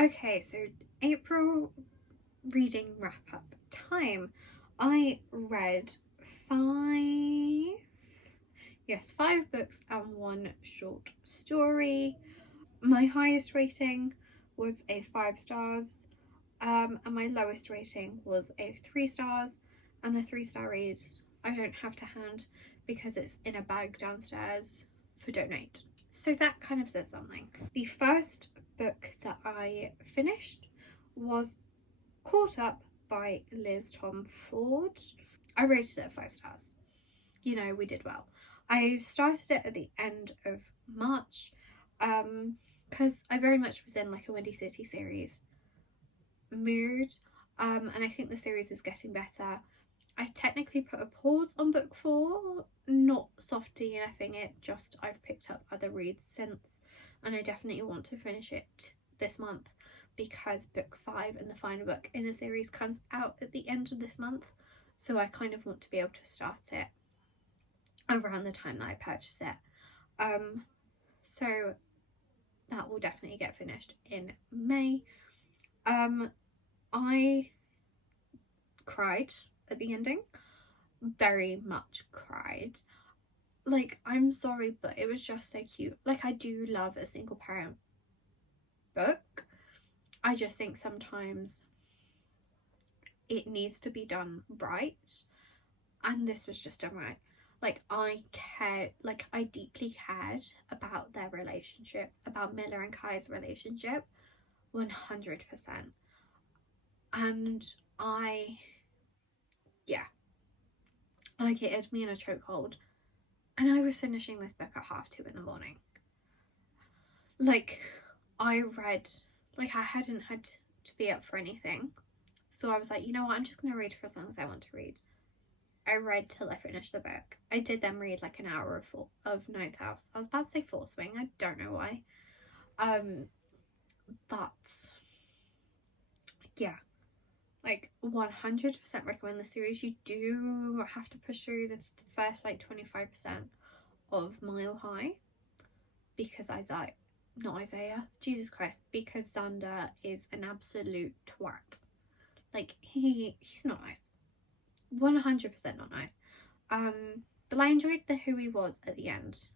Okay, so April reading wrap up time. I read five books and one short story. My highest rating was a 5 stars, and my lowest rating was a 3 stars. And the 3-star read I don't have to hand because it's in a bag downstairs for donate. So that kind of says something. The first book that I finished was Caught Up by Liz Tom Ford. I rated it 5 stars. You know, we did well. I started it at the end of March because I very much was in like a Windy City series mood, and I think the series is getting better. I technically put a pause on book 4, not soft DNFing it, just I've picked up other reads since, and I definitely want to finish it this month because book 5 and the final book in the series comes out at the end of this month, so I kind of want to be able to start it around the time that I purchase it. So that will definitely get finished in May. I cried at the ending, very much cried. Like, I'm sorry, but it was just so cute. Like, I do love a single parent book. I just think sometimes it needs to be done right, and this was just done right. Like, I deeply cared about their relationship, about Miller and Kai's relationship, 100%. And like, it had me in a chokehold, and I was finishing this book at 2:30 in the morning. Like, I hadn't had to be up for anything, so I was like, you know what, I'm just gonna read for as long as I want to read. I read till I finished the book. I did then read like an hour of Ninth House. I was about to say Fourth Wing, I don't know why. But yeah, like 100% recommend the series. You do have to push through the first like 25% of Mile High because Jesus Christ, because Xander is an absolute twat. Like, he's not nice. 100% not nice. But I enjoyed the who he was at the end.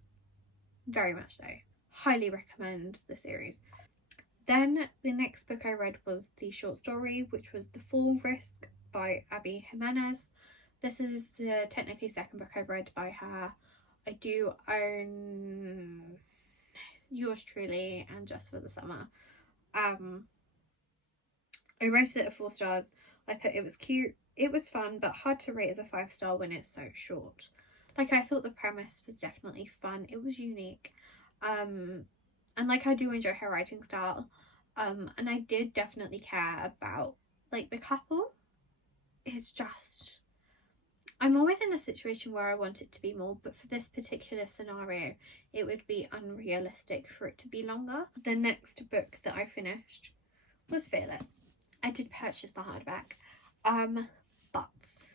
Very much so. Highly recommend the series. Then the next book I read was the short story, which was The Fall Risk by Abby Jimenez. This is the technically second book I've read by her. I do own Yours Truly and Just for the Summer. I rated it at 4 stars. I put it was cute, it was fun, but hard to rate as a 5-star when it's so short. Like, I thought the premise was definitely fun. It was unique. And like, I do enjoy her writing style. And I did definitely care about like the couple. It's just, I'm always in a situation where I want it to be more, but for this particular scenario, it would be unrealistic for it to be longer. The next book that I finished was Fearless. I did purchase the hardback, but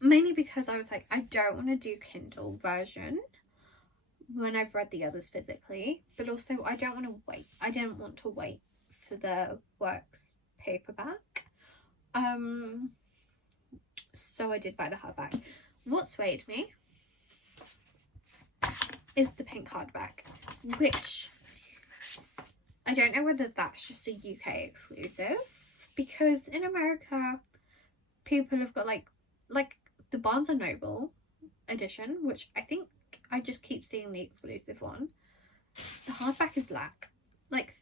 mainly because I was like, I don't want to do Kindle version when I've read the others physically, but also I don't want to wait. I didn't want to wait for the works paperback. So I did buy the hardback. What swayed me is the pink hardback, which I don't know whether that's just a UK exclusive, because in America people have got like the Barnes and Noble edition, which I think I just keep seeing the exclusive one. The hardback is black, like,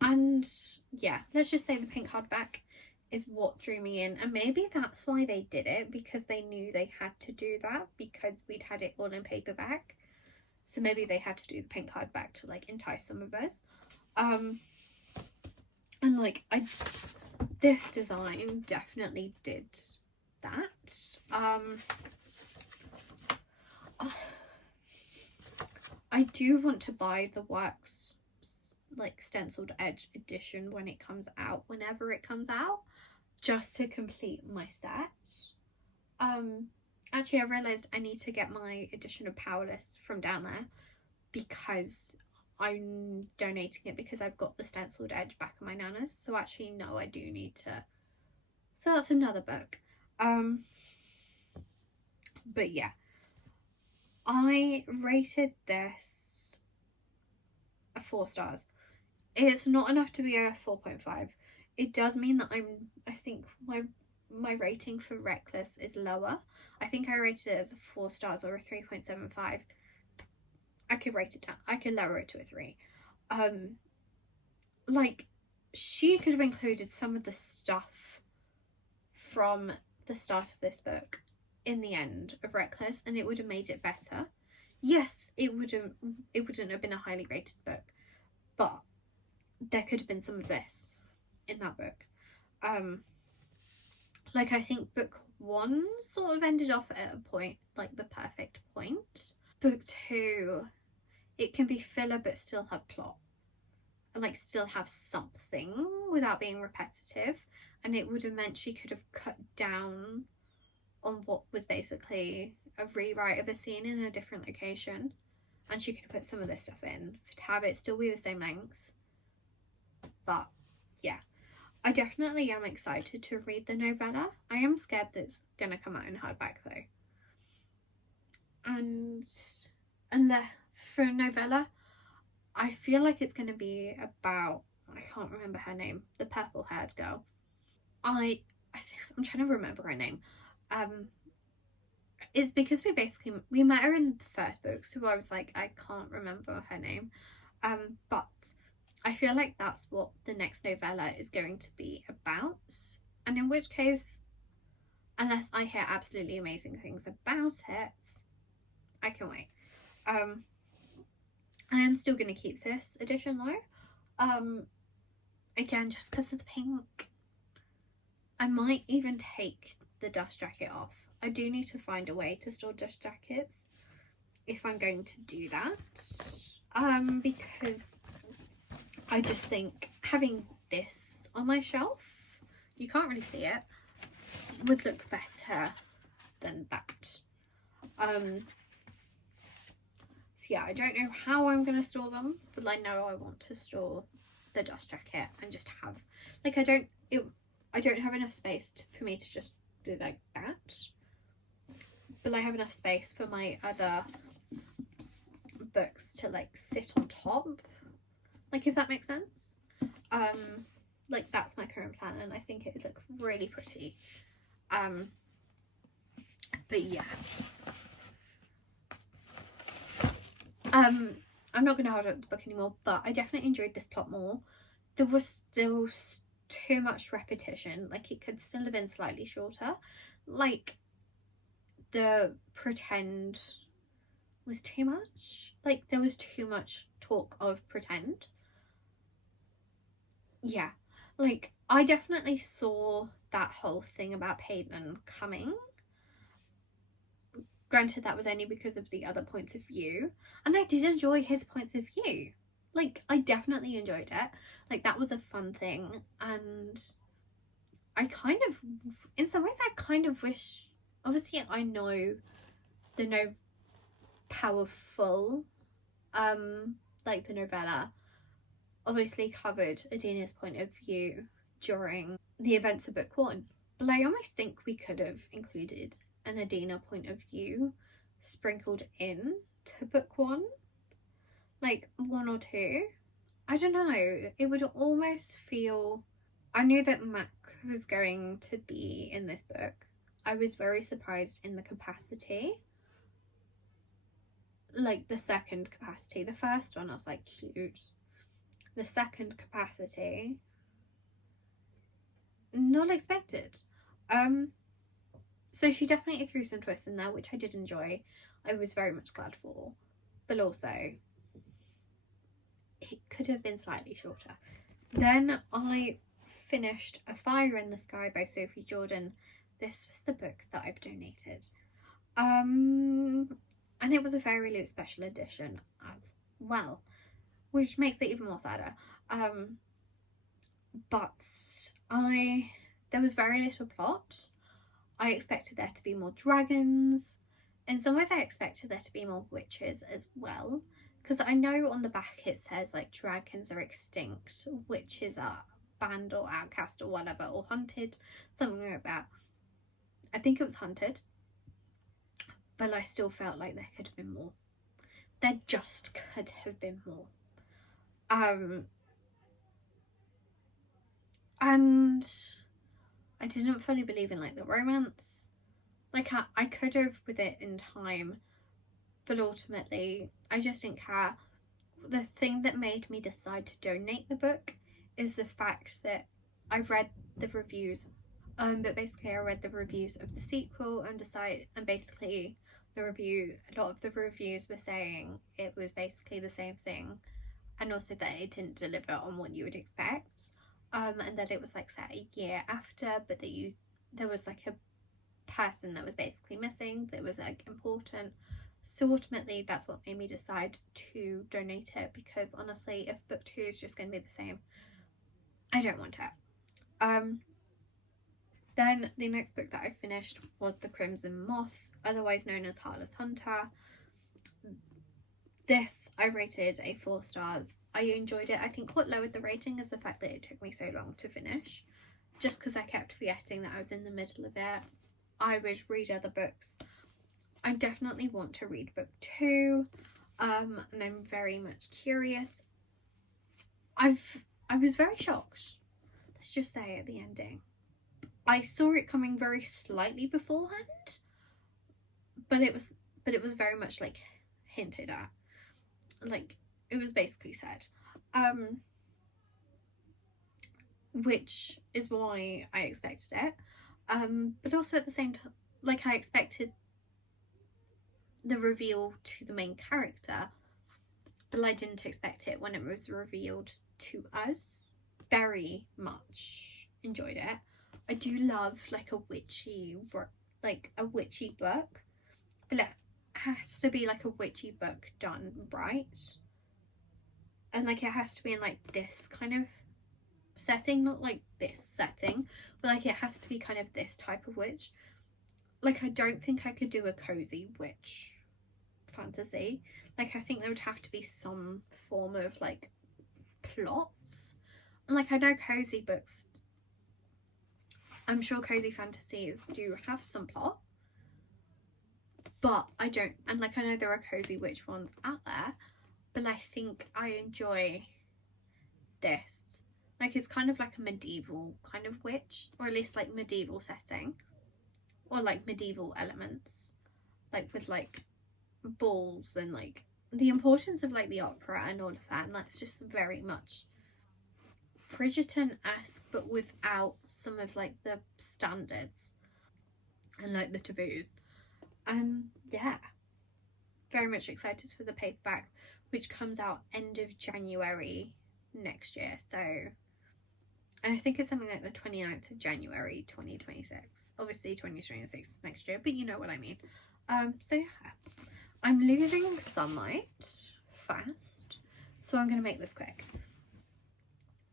and yeah, let's just say the pink hardback is what drew me in, and maybe that's why they did it, because they knew they had to do that because we'd had it all in paperback, so maybe they had to do the pink hardback to like entice some of us. And like, this design definitely did that. I do want to buy the Works like stenciled edge edition when it comes out, whenever it comes out, just to complete my set. Actually, I realized I need to get my edition of Powerless from down there because I'm donating it because I've got the stenciled edge back of my nana's. So actually, no, I do need to. So that's another book. But yeah, I rated this a 4 stars. It's not enough to be a 4.5. It does mean that I think my rating for Reckless is lower. I think I rated it as a 4 stars or a 3.75. I could rate it down. I could lower it to a 3. Like, she could have included some of the stuff from the start of this book in the end of Reckless, and it would have made it better. Yes, it wouldn't have been a highly rated book, but there could have been some of this in that book. Like, I think book 1 sort of ended off at a point, like the perfect point. Book 2, it can be filler but still have plot, and like still have something without being repetitive. And it would have meant she could have cut down on what was basically a rewrite of a scene in a different location, and she could have put some of this stuff in to have it still be the same length. But yeah, I definitely am excited to read the novella. I am scared that it's going to come out in hardback though. And for novella, I feel like it's going to be about, I can't remember her name, the purple haired girl. I'm trying to remember her name. It's because we met her in the first book, so I was like, I can't remember her name. But I feel like that's what the next novella is going to be about. And in which case, unless I hear absolutely amazing things about it, I can wait. I am still going to keep this edition though. Again, just because of the pink. I might even take the dust jacket off. I do need to find a way to store dust jackets if I'm going to do that. Because I just think having this on my shelf, you can't really see it, would look better than that. So yeah, I don't know how I'm going to store them, but I know I want to store the dust jacket and just have, like, I don't have enough space for me to just do like that, but I have enough space for my other books to like sit on top, like, if that makes sense. Like, that's my current plan, and I think it would look really pretty. But yeah, I'm not going to hold up the book anymore, but I definitely enjoyed this plot more. There was still too much repetition. Like, it could still have been slightly shorter. Like, the pretend was too much. Like, there was too much talk of pretend. Yeah, like, I definitely saw that whole thing about Peyton coming. Granted, that was only because of the other points of view, and I did enjoy his points of view. Like, I definitely enjoyed it. Like, that was a fun thing, and I kind of, in some ways, I kind of wish, obviously I know the no powerful, like, the novella obviously covered Adina's point of view during the events of book 1, but I almost think we could have included an Adina point of view sprinkled in to book 1, like 1 or 2. I don't know, it would almost feel, I knew that Mac was going to be in this book. I was very surprised in the capacity, like the second capacity. The first one I was like, cute. The second capacity, not expected. So she definitely threw some twists in there, which I did enjoy. I was very much glad for, but also it could have been slightly shorter. Then I finished A Fire in the Sky by Sophie Jordan. This was the book that I've donated. And it was a Fairy Loot special edition as well, which makes it even more sadder. But there was very little plot. I expected there to be more dragons. In some ways I expected there to be more witches as well. because I know on the back it says like dragons are extinct, witches are banned or outcast or whatever, or hunted, something like that. I think it was hunted, but I still felt like there could have been more. There just could have been more. And I didn't fully believe in like the romance. Like I could have with it in time, but ultimately I just didn't care. The thing that made me decide to donate the book is the fact that I read the reviews, but basically I read the reviews of the sequel and basically a lot of the reviews were saying it was basically the same thing, and also that it didn't deliver on what you would expect, and that it was like set a year after, but that there was like a person that was basically missing that was like important. So ultimately that's what made me decide to donate it, because honestly if book 2 is just going to be the same, I don't want it. Then the next book that I finished was The Crimson Moth, otherwise known as Heartless Hunter. This I rated a 4 stars. I enjoyed it. I think what lowered the rating is the fact that it took me so long to finish, just because I kept forgetting that I was in the middle of it. I would read other books. I definitely want to read book 2, and I'm very much curious. I was very shocked, let's just say, at the ending. I saw it coming very slightly beforehand, but it was very much like hinted at, like it was basically said, which is why I expected it, but also at the same time, like I expected the reveal to the main character, but I didn't expect it when it was revealed to us. Very much enjoyed it. I do love like a witchy book, but it has to be like a witchy book done right, and like it has to be in like this kind of setting, not like this setting, but like it has to be kind of this type of witch. Like I don't think I could do a cozy witch fantasy. Like I think there would have to be some form of like plots, and like I know cozy books, I'm sure cozy fantasies do have some plot, but I don't, and like I know there are cozy witch ones out there, but I think I enjoy this. Like it's kind of like a medieval kind of witch, or at least like medieval setting, or like medieval elements, like with like balls and like the importance of like the opera and all of that, and that's just very much Bridgerton-esque, but without some of like the standards and like the taboos. And yeah, very much excited for the paperback, which comes out end of January next year. So, and I think it's something like the 29th of January 2026. Obviously 2026 is next year, but you know what I mean. So yeah, I'm losing sunlight fast, so I'm going to make this quick.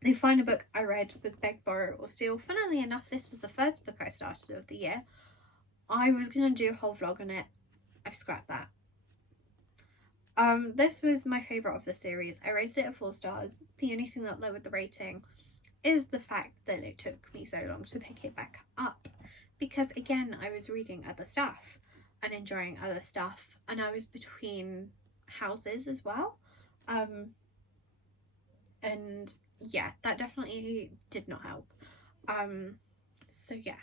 The final book I read was Beg, Borrow or Steal. Funnily enough, this was the first book I started of the year. I was going to do a whole vlog on it. I've scrapped that. This was my favourite of the series. I rated it at 4 stars. The only thing that lowered the rating is the fact that it took me so long to pick it back up, because again I was reading other stuff and enjoying other stuff, and I was between houses as well, and yeah, that definitely did not help. So yeah,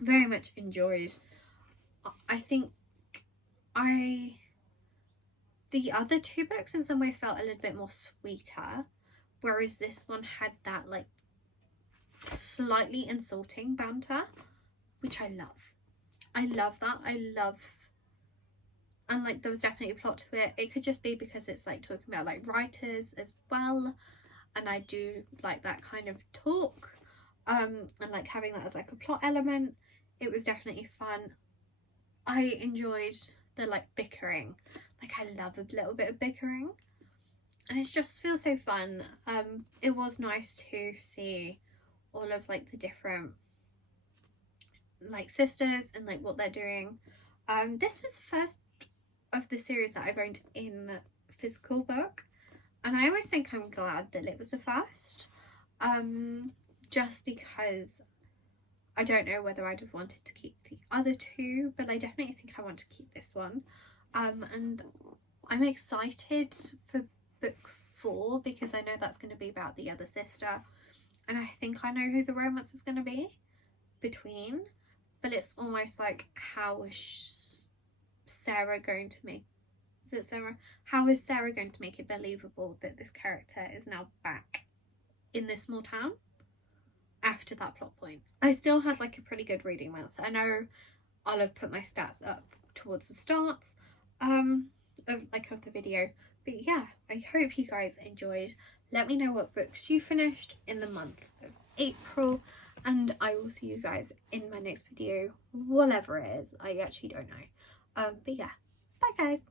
very much enjoyed. I think the other 2 books in some ways felt a little bit more sweeter, whereas this one had that like slightly insulting banter, which I love. I love that. And like there was definitely a plot to it. It could just be because it's like talking about like writers as well, and I do like that kind of talk, and like having that as like a plot element. It was definitely fun. I enjoyed the like bickering. Like I love a little bit of bickering, and it just feels so fun. It was nice to see all of like the different like sisters and like what they're doing. This was the first of the series that I've owned in physical book, and I always think I'm glad that it was the first, just because I don't know whether I'd have wanted to keep the other two, but I definitely think I want to keep this one. And I'm excited for book 4 because I know that's going to be about the other sister, and I think I know who the romance is going to be between, but it's almost like, how is Sarah going to make, is it Sarah? How is Sarah going to make it believable that this character is now back in this small town after that plot point? I still had like a pretty good reading month. I know I'll have put my stats up towards the start of the video, but yeah, I hope you guys enjoyed. Let me know what books you finished in the month of April, and I will see you guys in my next video, whatever it is. I actually don't know. But yeah, bye guys.